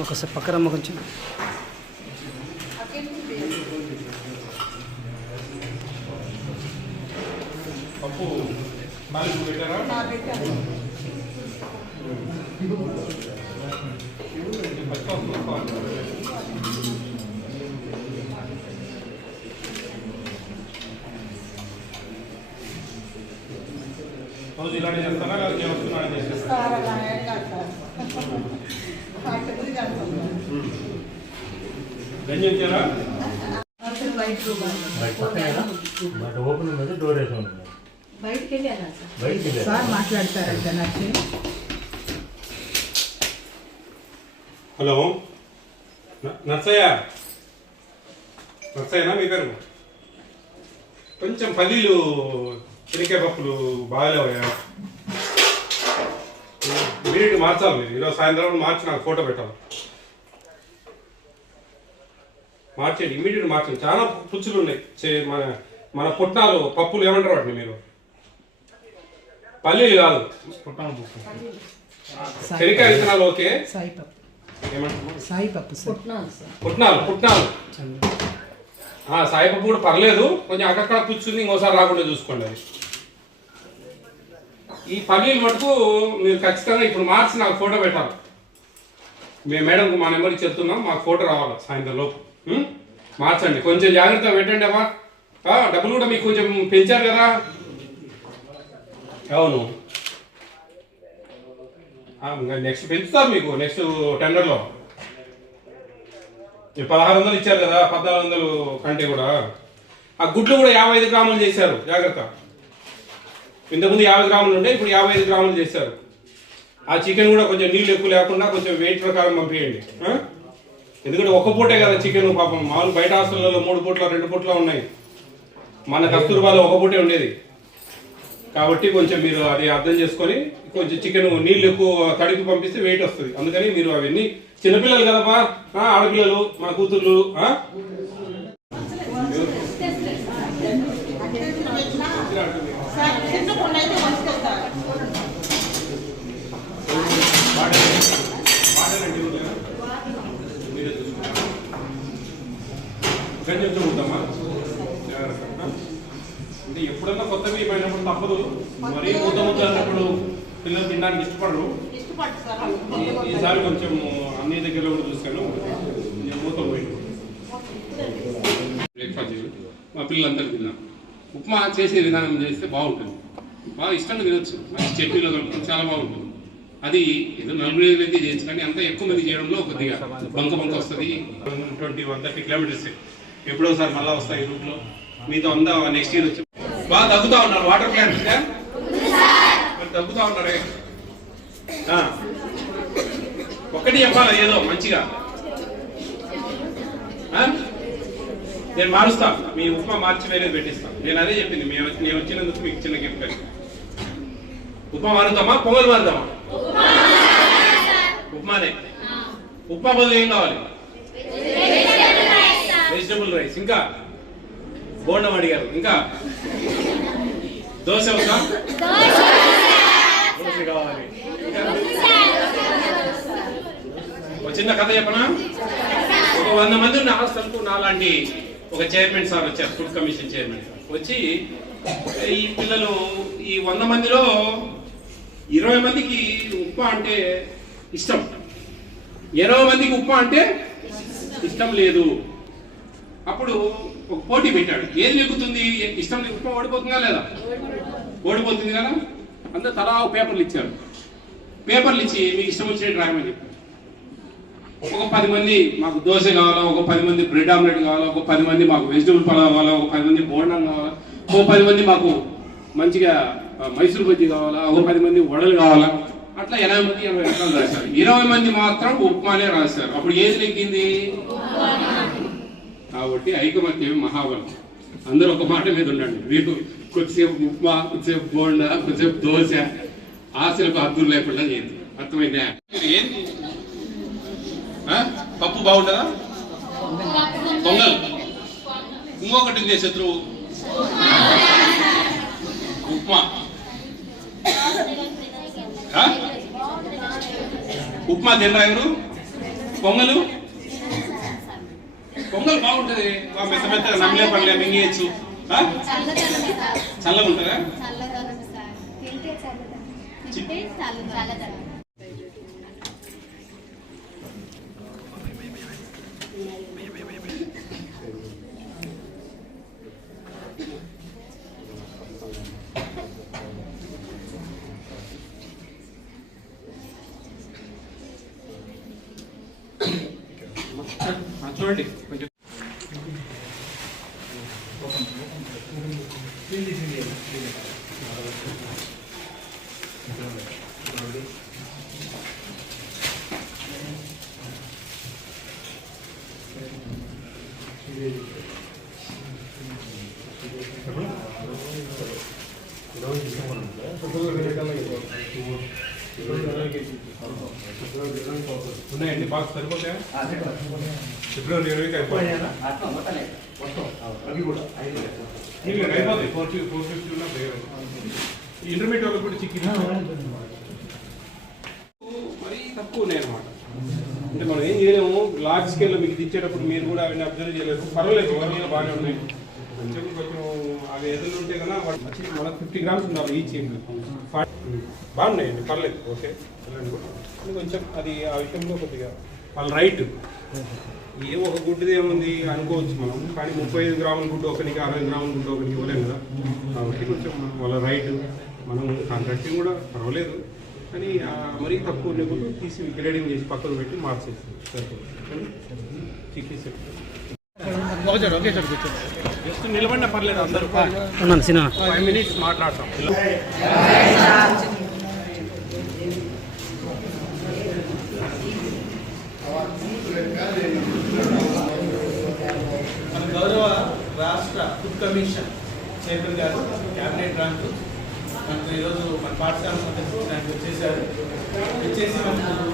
ఒకసారి పక్కన కొంచెం సార్? మాట్లాడతారంట నచ్చి హలో? నర్సయ్య? నర్సయ్యనా మీ పేరు? కొంచెం పల్లీలు చినికాయ పప్పులు బాగాలేవయ్యా. ఇమీడియట్ మార్చాలి. మీరు ఈరోజు సాయంత్రం మార్చి నాకు ఫోటో పెట్టాలి. మార్చేయండి ఇమీడియట్ మార్చండి చాలా పుచ్చులు ఉన్నాయి చే- మన మన పుట్నాలు పప్పులు ఏమంటారు వాటిని మీరు? పల్లీలు కాదు. శనక్కాయ విత్తనాలు ఓకే. సాయి పప్పు. ఏమంటారు సాయి పప్పు సార్ పుట్నాలు పుట్నాలు ఆ, సాయిపప్పు కూడా పర్లేదు. కొంచెం అక్కడక్కడ పుచ్చుంది ఇంకోసారి రాకుండా చూసుకోండి అది. ఈ పల్లీలు మటుకు మీరు ఖచ్చితంగా ఇప్పుడు మార్చి నాకు ఫోటో పెట్టాలి. మేము మేడంకు మా నెంబర్కి చెప్తున్నాం మాకు ఫోటో రావాలి సాయంత్రం లోపు? మార్చండి. కొంచెం జాగ్రత్తగా పెట్టండి అమ్మా. డబ్బులు కూడా మీకు కొంచెం పెంచారు కదా. అవును. నెక్స్ట్ పెంచుతారు మీకు నెక్స్ట్ టెండర్లో పదహారు వందలు ఇచ్చారు కదా పద్నాలుగు వందలు కంటే కూడా. ఆ గుడ్లు కూడా యాభై ఐదు గ్రాములు చేశారు. జాగ్రత్త. ఇంతకుముందు యాభై గ్రాములు ఉండే ఇప్పుడు యాభై ఐదు గ్రాములు చేశారు. ఆ చికెన్ కూడా కొంచెం నీళ్ళు ఎక్కువ లేకుండా కొంచెం వెయిట్ ప్రకారం పంపించండి ఎందుకంటే ఒక పూటే కదా చికెన్ పాపం. మామూలు బయట హాస్టల్లో మూడు పూట్ల రెండు పూట్ల ఉన్నాయి. మన కస్తూర్బాలో ఒక పూటే ఉండేది. కాబట్టి కొంచెం మీరు అది అర్థం చేసుకొని కొంచెం చికెన్ నీళ్ళు ఎక్కువ తడిపి పంపిస్తే వెయిట్ వస్తుంది. అందుకని మీరు అవన్నీ చిన్నపిల్లలు కదమ్మా ఆడపిల్లలు మన కూతుర్లు ఆ? వాడనండి, ఊరికే. మీరే చూసుకోండి. ఇంకా చెప్తూ ఉంటామా జాగ్రత్త, అంటే ఎప్పుడన్నా కొత్తవి పోయినప్పుడు తప్పదు. మరీ ముద్ద ముద్ద అన్నప్పుడు పిల్లలు తినడానికి ఇష్టపడరు. ఈసారి కొంచెం అన్ని దగ్గర కూడా చూశాను. నేను మూత పోయి బ్రేక్ఫాస్ట్ చేసి మా పిల్లలందరూ తిన్నాం ఉప్మా చేసే విధానం చేస్తే బాగుంటుంది. బాగా ఇష్టంగా తినొచ్చు. మంచి చట్నీలో కలుపుకొని చాలా బాగుంటుంది. అది ఏదో నలుగురు ఐదు మంది చేయొచ్చు కానీ అంత ఎక్కువ మంది చేయడంలో కొద్దిగా బంక బంక వస్తుంది. Twenty one thirty kilometres. ఎప్పుడో సార్ మళ్ళీ వస్తాయి ఈ రూట్లో. మీతో అందా నెక్స్ట్ ఇయర్ వచ్చి బాగా తగ్గుతా ఉన్నారు వాటర్ ప్లాంట్ మరి తగ్గుతా ఉన్నారే ఆ. ఒక్కటి చెప్పాలి ఏదో మంచిగా? నేను మారుస్తా. మీ ఉప్మా మార్చి వేరేది పెట్టిస్తా. నేను అదే చెప్పింది. మేము నేను వచ్చినందుకు మీకు చిన్న గిఫ్ట్ అని ఉప్మా మారుతామా? పొంగల్ మారుతామా? ఉప్మానే. ఉప్మా బదులు ఏం కావాలి? వెజిటబుల్ రైస్ ఇంకా బోండం అడిగారు. ఇంకా దోశ ఉందా? దోశ కావాలి. ఒక చిన్న కథ చెప్పనా? ఒక వంద మంది ఉన్న హాస్టల్కు నాలాంటి ఒక చైర్మన్ సార్ వచ్చారు ఫుడ్ కమిషన్ చైర్మన్. వచ్చి ఈ పిల్లలు ఈ వంద మందిలో ఇరవై మందికి ఉప్మా అంటే ఇష్టం. ఇరవై మందికి ఉప్మా అంటే ఇష్టం లేదు. అప్పుడు ఒక పోటీ పెట్టాడు. ఏది నెగ్గుతుంది ఇష్టం లేక ఓడిపోతుందా లేదా? ఓడిపోతుంది కదా? అంతా తలా పేపర్లు ఇచ్చారు పేపర్లు ఇచ్చి మీకు ఇష్టం వచ్చినట్టు రాయమని చెప్పారు ఒక పది మంది మాకు దోశ కావాలా? ఒక పది మంది బ్రెడ్ ఆమ్లెట్ కావాలా? ఒక పది మంది మాకు వెజిటబుల్ పలావ్ కావాలా? ఒక పది మంది బోండం కావాలా? ఒక పది మంది మాకు మంచిగా మైసూర్ బజ్జీ కావాలా? ఒక పది మంది వడలు కావాలా? అట్లా ఎనభై మంది ఇరవై రకాలు రాశారు. ఇరవై మంది మాత్రం ఉప్మానే రాశారు. అప్పుడు ఏది లెక్కింది? కాబట్టి ఐకమత్యం మహాబలం అందరూ ఒక మాట మీద ఉండండి. మీకు కొద్దిసేపు ఉప్మా కొద్దిసేపు బోండా కొద్దిసేపు దోశ ఆశలకు హద్దులు లేకుండా చేయండి. అర్థమైందా? ఏంది? పప్పు బాగుంటుందా పొంగల్. ఇంకొకటి ఉంది శత్రువు. ఉప్మా. ఉప్మా తినరా ఎవరు? పొంగలు? పొంగల్ బాగుంటది. బాగా మెత్త మెత్తగా నమ్మలే పడలే మింగేయచ్చు ఆ? చల్లగా ఉంటుందా చల్లదనం సార్ తింటే చల్లదనం తింటే చల్లదనం ఆ, చూడండి కొంచెం ఉన్నాయండి. బాగా సరిపోతాయా? ఫిబ్రవరి ఇరవైకి అయిపోతాయి మీకు అయిపోతాయి. ఫోర్ ఫోర్ ఫిఫ్టీ ఉన్నా ఇంటర్మీడియట్ వాళ్ళకి కూడా చిక్కి మరీ తక్కువ ఉన్నాయి అనమాట అంటే మనం ఏం చేయలేము లార్జ్ స్కేల్లో మీకు ఇచ్చేటప్పుడు మీరు కూడా అవన్నీ అబ్జర్వ్ చేయలేరు పర్వాలేదు పర్వాలేదు బాగానే ఉన్నాయి. కొంచెం కొంచెం అవి ఎదురు ఉంటే కన్నా వాటి మనకు ఫిఫ్టీ గ్రామ్స్ ఉండాలి ఈచ్ బాగున్నాయండి పర్లేదు ఓకే కొంచెం అది ఆ విషయంలో కొద్దిగా వాళ్ళ రైట్. ఏ ఒక గుడ్డుది ఏముంది అనుకోవచ్చు మనం. కానీ ముప్పై ఐదు గ్రాముల గుడ్డు ఒకరికి అరవై గ్రాముల గుడ్డు ఒకరికి ఇవ్వలేం కదా. కాబట్టి కొంచెం వాళ్ళ రైట్. మనం కాంట్రాక్టింగ్ కూడా పర్వాలేదు. కానీ మరీ తక్కువ గుడ్డు తీసి గ్రేడింగ్ చేసి పక్కన పెట్టి మార్చేసి సరిపోతుంది. జస్ట్ నిలబడిన పర్లేదు అందరూ సినిమా ఫైవ్ మినిట్స్ మాట్లాడతాం మన గౌరవ రాష్ట్ర ఫుడ్ కమిషన్ చైర్మన్ గారు క్యాబినెట్ ర్యాంకు మనకు ఈరోజు మన పాఠశాల సందర్శించడానికి వచ్చేసారు. వచ్చేసి మనకు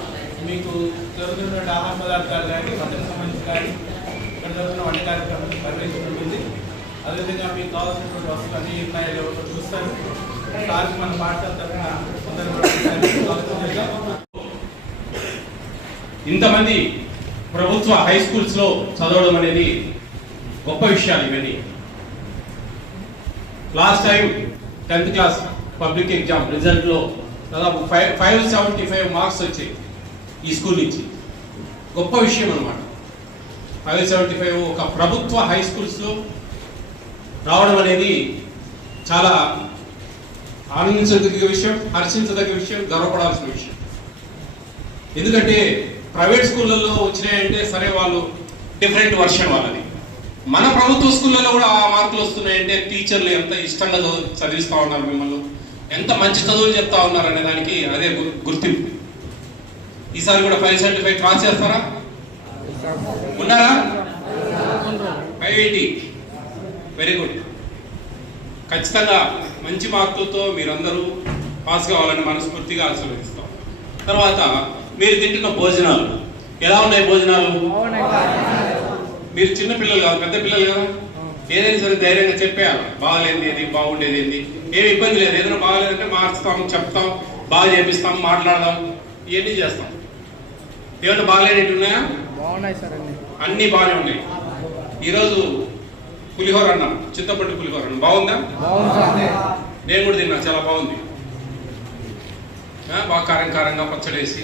మీకు జరుగుతున్న ఆహార పదార్థాలు కానీ వంటకు సంబంధించి కానీ ఇక్కడ జరుగుతున్న వంట కార్యక్రమం నిర్వహించబడుతుంది అదేవిధంగా మీకు కావాల్సినటువంటి వస్తువులు అన్ని ఉన్నాయో చూస్తారు. సార్కి మన పాఠశాల తరఫున ఇంతమంది ప్రభుత్వ హై స్కూల్స్లో చదవడం అనేది గొప్ప విషయాలు ఇవన్నీ. Last time tenth class public exam రిజల్ట్లో దాదాపు five five seventy five marks వచ్చాయి. ఈ స్కూల్ నుంచి. గొప్ప విషయం అనమాట ఫైవ్ సెవెంటీ ఫైవ్ ఒక ప్రభుత్వ హై స్కూల్స్లో రావడం అనేది చాలా ఆనందించదగ్గ విషయం హర్షించదగ్గ విషయం గర్వపడాల్సిన విషయం. ఎందుకంటే ప్రైవేట్ స్కూళ్ళల్లో వచ్చినాయంటే సరే వాళ్ళు డిఫరెంట్ వర్షన్ వాళ్ళది. మన ప్రభుత్వ స్కూళ్ళలో కూడా ఆ మార్కులు వస్తున్నాయంటే టీచర్లు ఎంత ఇష్టంగా చదువు ఉన్నారు మిమ్మల్ని? ఎంత మంచి చదువులు చెప్తా ఉన్నారు అనే దానికి అదే గుర్తింపు. ఈసారి కూడా ఫైవ్ సెవెంటీ ఫైవ్ క్రాస్ చేస్తారా? ఉన్నారా? Five eighty. వెరీ గుడ్ ఖచ్చితంగా మంచి మార్కులతో మీరందరూ పాస్ కావాలని మనస్ఫూర్తిగా ఆశీర్వదిస్తాం. తర్వాత మీరు తింటున్న భోజనాలు. ఎలా ఉన్నాయి భోజనాలు? మీరు చిన్న పిల్లలు కాదు పెద్ద పిల్లలు కదా? ఏదైనా సరే ధైర్యంగా చెప్పేయాలి. బాగాలేదు ఏది? బాగుండేది ఏంది? ఏమి ఇబ్బంది లేదు. ఏదైనా బాగాలేదంటే మార్చుతాం చెప్తాం బాగా చేపిస్తాం మాట్లాడదాం ఇవన్నీ చేస్తాం. ఏమన్నా బాగాలేనట్టు ఉన్నాయా? బాగున్నాయి సార్ అన్ని. అన్నీ బాగానే ఉన్నాయి. ఈరోజు పులిహోర అన్న. చింతపండు పులిహోర అన్న. బాగుందా? నేను కూడా తిన్నా. చాలా బాగుంది. బాగా కారం కారంగా పచ్చడేసి?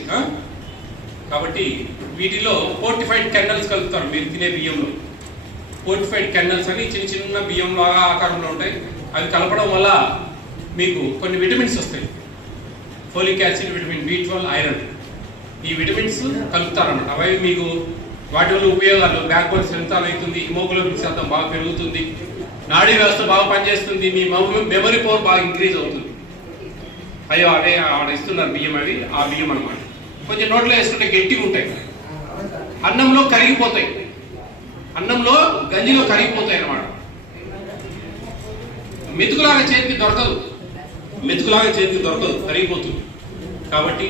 కాబట్టి వీటిలో ఫోర్టిఫైడ్ కెండల్స్ కలుపుతారు. మీరు తినే బియ్యంలో. ఫోర్టిఫైడ్ కెండల్స్ అని చిన్న చిన్న బియ్యం లాగా ఆకారంలో ఉంటాయి. అవి కలపడం వల్ల మీకు కొన్ని విటమిన్స్ వస్తాయి. Folic acid vitamin B twelve iron. ఈ విటమిన్స్ కలుపుతారన్నమాట. అవి మీకు వాటి వల్ల ఉపయోగాలు. బ్యాక్ బోన్ స్ట్రెంత్ అవుతుంది హిమోగ్లోబిన్ శాతం బాగా పెరుగుతుంది నాడీ వ్యవస్థ బాగా పనిచేస్తుంది మీ మెమరీ పవర్ బాగా ఇంక్రీజ్ అవుతుంది. అయ్యో అవే ఆడ ఇస్తున్నారు బియ్యం అవి ఆ బియ్యం అన్నమాట. కొంచెం నోట్లో వేసుకుంటే గట్టిగా ఉంటాయి. అన్నంలో కరిగిపోతాయి. అన్నంలో గంజిలో కరిగిపోతాయి అన్నమాట. మెతుకులాగా చేతికి దొరకదు. మెతుకులాగా చేతికి దొరకదు కరిగిపోతుంది. కాబట్టి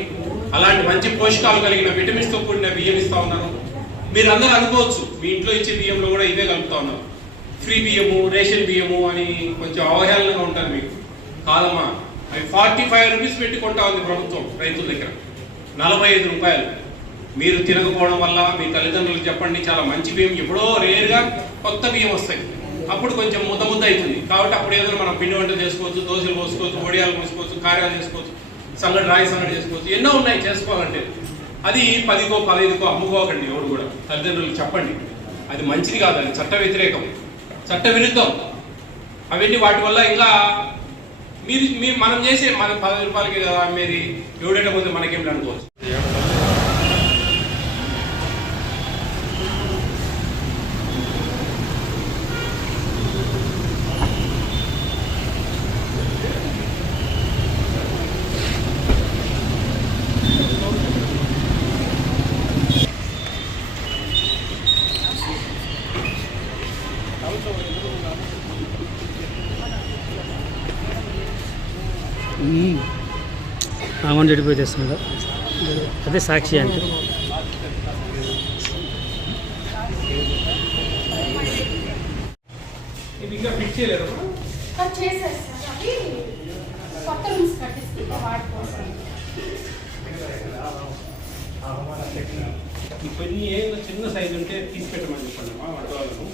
అలాంటి మంచి పోషకాలు కలిగిన విటమిన్స్తో కూడిన బియ్యం ఇస్తా ఉన్నారు. మీరు అందరూ అనుకోవచ్చు మీ ఇంట్లో ఇచ్చే బియ్యంలో కూడా ఇవే కలుపుతా ఉన్నారు. ఫ్రీ బియ్యము రేషన్ బియ్యము అని కొంచెం అవహేళనగా ఉంటుంది మీకు. కాదమ్మా అవి ఫార్టీ ఫైవ్ రూపీస్ పెట్టి కొంటా ఉంది ప్రభుత్వం రైతుల దగ్గర. నలభై ఐదు రూపాయలు. మీరు తినకపోవడం వల్ల మీ తల్లిదండ్రులు చెప్పండి చాలా మంచి బియ్యం ఎప్పుడో రేరుగా కొత్త బియ్యం వస్తాయి. అప్పుడు కొంచెం ముద్ద ముద్ద అవుతుంది. కాబట్టి అప్పుడు ఏదైనా మనం పిండి వంటలు చేసుకోవచ్చు దోశలు పోసుకోవచ్చు వడియాలు పోసుకోవచ్చు కార్యాలు చేసుకోవచ్చు. సంగటి రాయి సంగటి చేసుకోవచ్చు. ఎన్నో ఉన్నాయి చేసుకోవాలంటే. అది పదికో పదైదుకో అమ్ముకోకండి ఎవరు కూడా. తల్లిదండ్రులకు చెప్పండి. అది మంచిది కాదు అది చట్ట వ్యతిరేకం. చట్ట విరుద్ధం. అవన్నీ వాటి వల్ల ఇంకా మీరు మీరు మనం చేసే మన పది రూపాయలకి కదా మీరు ఎవడైనా పోతే మనకేమిటి అనుకోవచ్చు ఆమెను చెడిపోయి తెస్తున్నాడు అదే సాక్షి అంటే. కొన్ని ఏదో చిన్న సైజు ఉంటే తీసి పెట్టమని చెప్పండి మా వడవాళ్ళను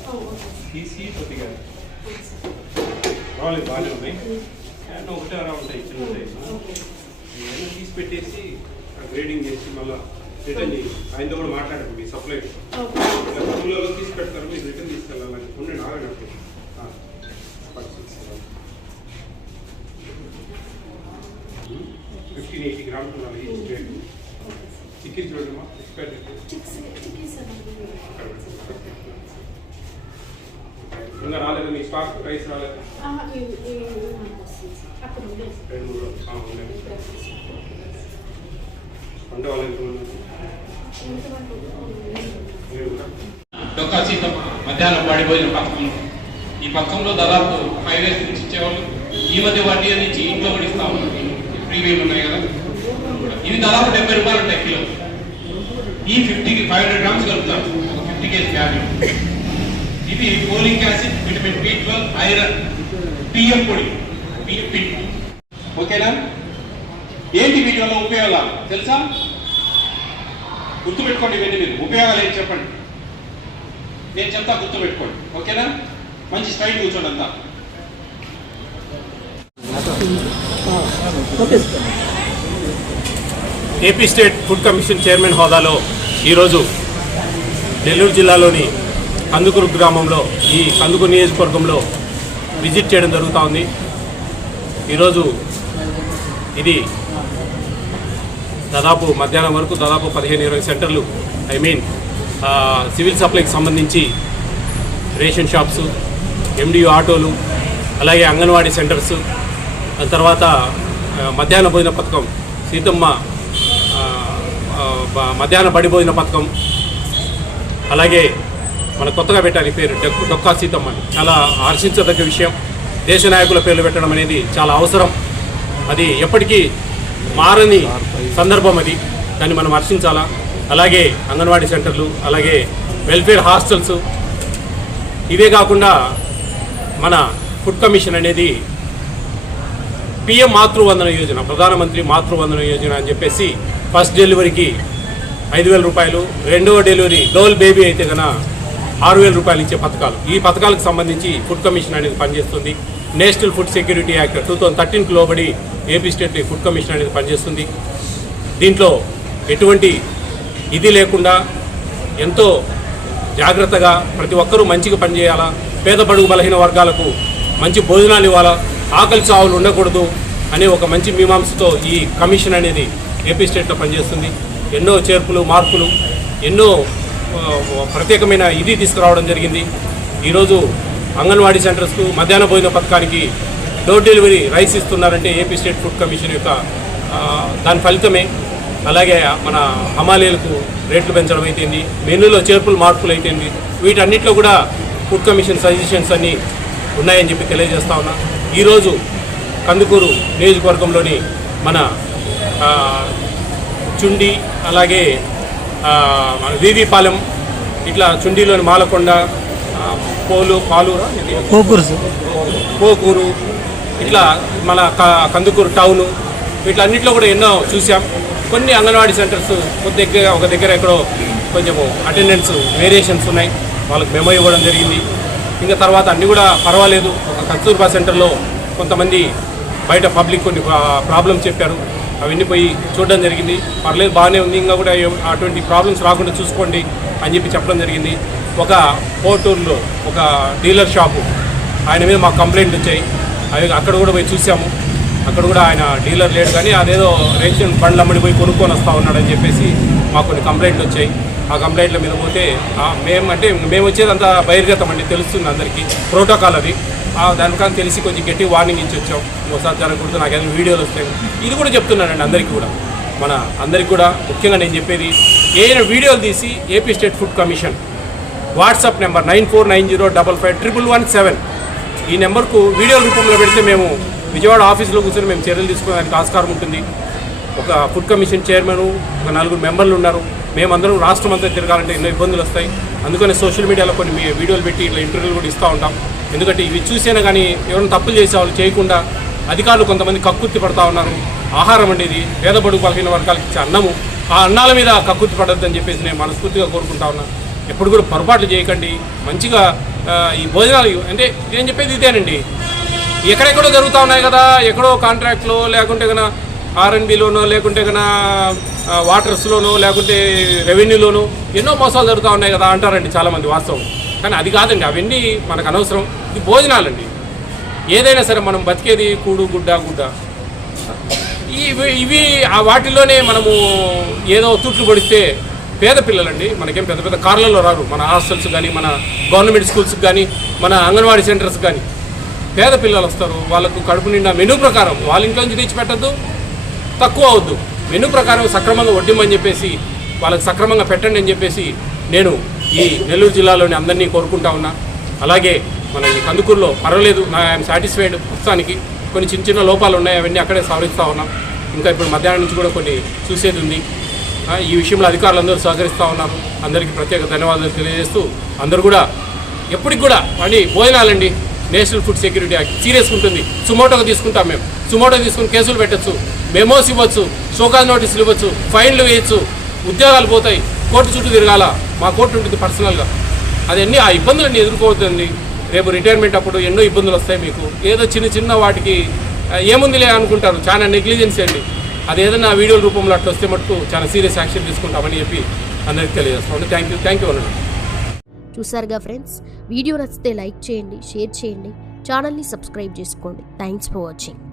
తీసి కొద్దిగా రావాలి బాగానే ఉన్నాయి. అండ్ ఒకటే అలా ఉంటాయి చిన్న సైజు ఇవన్నీ తీసి పెట్టేసి గ్రేడింగ్ చేసి మళ్ళీ రిటర్న్ ఆయనతో కూడా మాట్లాడండి మీ సప్లై స్కూల్లో తీసి పెడతారు మీరు రిటర్న్ తీసుకెళ్ళాలని ఉండండి ఆగండి fifteen eighty grams grade chicken చూడమ్మా ఎక్స్పైర్ ఇంకా రాలేదు మీ స్టాక్ ప్రైస్ రాలేదు. రెండు మూడు ఉన్నాయి. అంటే వాళ్ళు మధ్యాహ్నం పడిపోయిన పథకంలో ఈ పథకంలో దాదాపు ఫైవ్ ఇయర్స్ నుంచి ఇచ్చేవాళ్ళు. ఈ మధ్య వడ్డీ నుంచి ఇంట్లో కూడా ఇస్తా ఉన్నారు. ప్రీమియం ఉన్నాయి కదా. ఇవి దాదాపు డెబ్బై రూపాయలు ఉంటాయి కిలో. ఈ ఫిఫ్టీకి ఫైవ్ హండ్రెడ్ గ్రామ్స్ కలుపుతారు ఫిఫ్టీ కేజీ ఫ్యామిలీ ఇవి folic acid vitamin B twelve iron బియ్యం పొడి పిండి ఓకేనా? ఏంటి వీటి వల్ల ఉపయోగాలు? తెలుసా? గుర్తుపెట్టుకోండి ఇవన్నీ మీరు. ఉపయోగాలు ఏంటి చెప్పండి. నేను చెప్తా గుర్తుపెట్టుకోండి. ఓకేనా? మంచి స్ట్రైట్ కూర్చోండి అంతా. AP state food commission chairman హోదాలో ఈరోజు నెల్లూరు జిల్లాలోని కందుకూరు గ్రామంలో ఈ కందుకూరు నియోజకవర్గంలో విజిట్ చేయడం జరుగుతూ ఉంది. ఈరోజు ఇది దాదాపు మధ్యాహ్నం వరకు దాదాపు పదిహేను ఇరవై సెంటర్లు ఐ మీన్ సివిల్ సప్లైకి సంబంధించి రేషన్ షాప్స్ ఎండియు ఆటోలు అలాగే అంగన్వాడీ సెంటర్స్ దాని తర్వాత మధ్యాహ్న భోజన పథకం సీతమ్మ మధ్యాహ్న బడి భోజన పథకం అలాగే మన కొత్తగా పెట్టాలి పేరు డొక్- డొక్కా సీతమ్మ అని. చాలా హర్షించదగ్గ విషయం దేశ నాయకుల పేర్లు పెట్టడం అనేది చాలా అవసరం అది ఎప్పటికీ మారని సందర్భం అది దాన్ని మనం హర్షించాలా? అలాగే అంగన్వాడీ సెంటర్లు అలాగే వెల్ఫేర్ హాస్టల్స్. ఇవే కాకుండా మన ఫుడ్ కమిషన్ అనేది పిఎం మాతృవందన యోజన ప్రధానమంత్రి మాతృవందన యోజన అని చెప్పేసి ఫస్ట్ డెలివరీకి ఐదు వేల రూపాయలు రెండవ డెలివరీ డోల్ బేబీ అయితే కనుక ఆరు వేల రూపాయలు ఇచ్చే పథకాలు. ఈ పథకాలకు సంబంధించి ఫుడ్ కమిషన్ అనేది పనిచేస్తుంది. National food security act two thousand థర్టీన్కి లోబడి ఏపీ స్టేట్ ఫుడ్ కమిషన్ అనేది పనిచేస్తుంది. దీంట్లో ఎటువంటి ఇది లేకుండా ఎంతో జాగ్రత్తగా ప్రతి ఒక్కరూ మంచిగా పనిచేయాలా? పేద బడుగు బలహీన వర్గాలకు మంచి భోజనాలు ఇవ్వాలా? ఆకలి చావులు ఉండకూడదు అనే ఒక మంచి మీమాంసతో ఈ కమిషన్ అనేది ఏపీ స్టేట్లో పనిచేస్తుంది. ఎన్నో చేర్పులు మార్పులు ఎన్నో ప్రత్యేకమైన ఇది తీసుకురావడం జరిగింది. ఈరోజు అంగన్వాడీ సెంటర్స్కు మధ్యాహ్న భోజన పథకానికి డోర్ డెలివరీ రైస్ ఇస్తున్నారంటే ఏపీ స్టేట్ ఫుడ్ కమిషన్ యొక్క దాని ఫలితమే. అలాగే మన హమాలీలకు రేట్లు పెంచడం అయితేంది మెనూలో చేర్పులు మార్పులు అయితేంది వీటన్నిటిలో కూడా ఫుడ్ కమిషన్ సజెషన్స్ అన్నీ ఉన్నాయని చెప్పి తెలియజేస్తా ఉన్నా. ఈరోజు కందుకూరు నియోజకవర్గంలోని మన చుండి అలాగే మన వీవీపాలెం ఇట్లా చుండిలోని మాలకొండ పోలు పాలూరా? ఇది? పోకూరు ఇట్లా మన కందుకూరు టౌను వీటిలన్నింటిలో కూడా ఎన్నో చూసాం కొన్ని అంగన్వాడీ సెంటర్స్ కొద్ది దగ్గర ఒక దగ్గర ఎక్కడో కొంచెము అటెండెన్స్ వేరియేషన్స్ ఉన్నాయి. వాళ్ళకి మెమో ఇవ్వడం జరిగింది. ఇంకా తర్వాత అన్నీ కూడా పర్వాలేదు. ఒక కస్తూర్బా సెంటర్లో కొంతమంది బయట పబ్లిక్ కొన్ని ప్రాబ్లమ్స్ చెప్పారు. అవన్నీ పోయి చూడడం జరిగింది. పర్లేదు బాగానే ఉంది. ఇంకా కూడా అటువంటి ప్రాబ్లమ్స్ రాకుండా చూసుకోండి అని చెప్పి చెప్పడం జరిగింది. ఒక పోటూరులో ఒక డీలర్ షాపు. ఆయన మీద మాకు కంప్లైంట్ వచ్చాయి. అవి అక్కడ కూడా పోయి చూసాము. అక్కడ కూడా ఆయన డీలర్ లేడు కానీ అదేదో రేషన్ బండ్లు అమ్మడి పోయి కొనుక్కొని వస్తూ ఉన్నాడని చెప్పేసి మాకు కొన్ని కంప్లైంట్లు వచ్చాయి. ఆ కంప్లైంట్ల మీద పోతే మేము అంటే మేము వచ్చేదంతా బహిర్గతం అండి తెలుస్తుంది అందరికీ. ప్రోటోకాల్ అది దానికని తెలిసి కొంచెం గట్టి వార్నింగ్ ఇచ్చి వచ్చాం. ఒకసారి జరగకూడదు నాకు ఏదైనా వీడియోలు వస్తాయి. ఇది కూడా చెప్తున్నానండి అందరికీ కూడా. మన అందరికీ కూడా ముఖ్యంగా నేను చెప్పేది ఏదైనా వీడియోలు తీసి AP state food commission WhatsApp number nine four nine zero double five triple one seven. ఈ నెంబర్కు వీడియో రూపంలో పెడితే మేము విజయవాడ ఆఫీస్లో కూర్చొని మేము చర్యలు తీసుకోవడానికి ఆస్కారం ఉంటుంది. ఒక ఫుడ్ కమిషన్ చైర్మన్ ఒక నలుగురు మెంబర్లు ఉన్నారు. మేమందరం రాష్ట్రం అంతా తిరగాలంటే ఎన్నో ఇబ్బందులు వస్తాయి. అందుకని సోషల్ మీడియాలో కొన్ని మీ వీడియోలు పెట్టి ఇట్లా ఇంటర్వ్యూలు కూడా ఇస్తూ ఉంటాం. ఎందుకంటే ఇవి చూసేనా కానీ ఎవరైనా తప్పులు చేసే వాళ్ళు చేయకుండా అధికారులు కొంతమంది కక్కుర్తి పడతా ఉన్నారు. ఆహారం అనేది పేద బడుగు బలహీన వర్గాలకు ఇచ్చే అన్నము. ఆ అన్నాల మీద కక్కుర్తి పడద్దని చెప్పేసి నేను మనస్ఫూర్తిగా కోరుకుంటా ఉన్నాను ఎప్పుడు కూడా పొరపాట్లు చేయకండి. మంచిగా ఈ భోజనాలు అంటే నేను చెప్పేది ఇదేనండి. ఎక్కడెక్కడో జరుగుతూ ఉన్నాయి కదా ఎక్కడో కాంట్రాక్ట్లో లేకుంటే కన్నా ఆర్ఎన్బిలోనో లేకుంటే కన్నా వాటర్స్లోనో లేకుంటే రెవెన్యూలోనో ఎన్నో మోసాలు జరుగుతూ ఉన్నాయి కదా అంటారండి చాలామంది వాస్తవం. కానీ అది కాదండి అవన్నీ మనకు అనవసరం. ఇది భోజనాలండి. ఏదైనా సరే మనం బతికేది కూడు గుడ్డ గుడ్డ. ఇవి ఇవి ఆ వాటిల్లోనే మనము ఏదో తుట్లు పడిస్తే పేద పిల్లలండి మనకేం పెద్ద పెద్ద కార్లలో రారు. మన హాస్టల్స్ కానీ మన గవర్నమెంట్ స్కూల్స్కి కానీ మన అంగన్వాడీ సెంటర్స్ కానీ పేద పిల్లలు వస్తారు వాళ్ళకు కడుపు నిండా మెనూ ప్రకారం వాళ్ళ ఇంట్లో నుంచి పెట్టద్దు తక్కువ అవద్దు. మెనూ ప్రకారం సక్రమంగా వడ్డిమని చెప్పేసి వాళ్ళకి సక్రమంగా పెట్టండి అని చెప్పేసి నేను ఈ నెల్లూరు జిల్లాలోని అందరినీ కోరుకుంటా ఉన్నా. అలాగే మన ఈ కందుకూరులో పర్వాలేదు నా ఐఎమ్ సాటిస్ఫైడ్ ప్రస్తుతానికి కొన్ని చిన్న చిన్న లోపాలు ఉన్నాయి అవన్నీ అక్కడే సవరిస్తూ ఉన్నాం. ఇంకా ఇప్పుడు మధ్యాహ్నం నుంచి కూడా కొన్ని చూసేది ఉంది. ఈ విషయంలో అధికారులందరూ సహకరిస్తూ ఉన్నారు అందరికీ ప్రత్యేక ధన్యవాదాలు తెలియజేస్తూ అందరూ కూడా ఎప్పటికి కూడా అని భోజనాలండి national food security act serious ఉంటుంది. సుమోటోగా తీసుకుంటాం మేము. సుమోటో తీసుకుని కేసులు పెట్టచ్చు. మెమోస్ ఇవ్వచ్చు. షోకాజ్ నోటీసులు ఇవ్వచ్చు. ఫైన్లు వేయచ్చు. ఉద్యోగాలు పోతాయి. కోర్టు చుట్టూ తిరగాల. మా కోర్టు ఉంటుంది పర్సనల్గా. అదన్నీ ఆ ఇబ్బందులన్నీ ఎదుర్కోవద్దండి. రేపు రిటైర్మెంట్ అప్పుడు ఎన్నో ఇబ్బందులు వస్తాయి మీకు. ఏదో చిన్న చిన్న వాటికి ఏముందిలే అనుకుంటారు. చాలా నెగ్లిజెన్స్ అండి. అది ఏదైనా వీడియోల రూపంలో అట్లా వస్తే మటుకు చాలా సీరియస్ యాక్షన్ తీసుకుంటామని చెప్పి అందరికీ తెలియజేస్తాం థ్యాంక్ యూ థ్యాంక్ యూ అన్న చూసారుగా ఫ్రెండ్స్ వీడియో నచ్చితే లైక్ చేయండి షేర్ చేయండి ఛానల్ని సబ్స్క్రైబ్ చేసుకోండి. Thanks for watching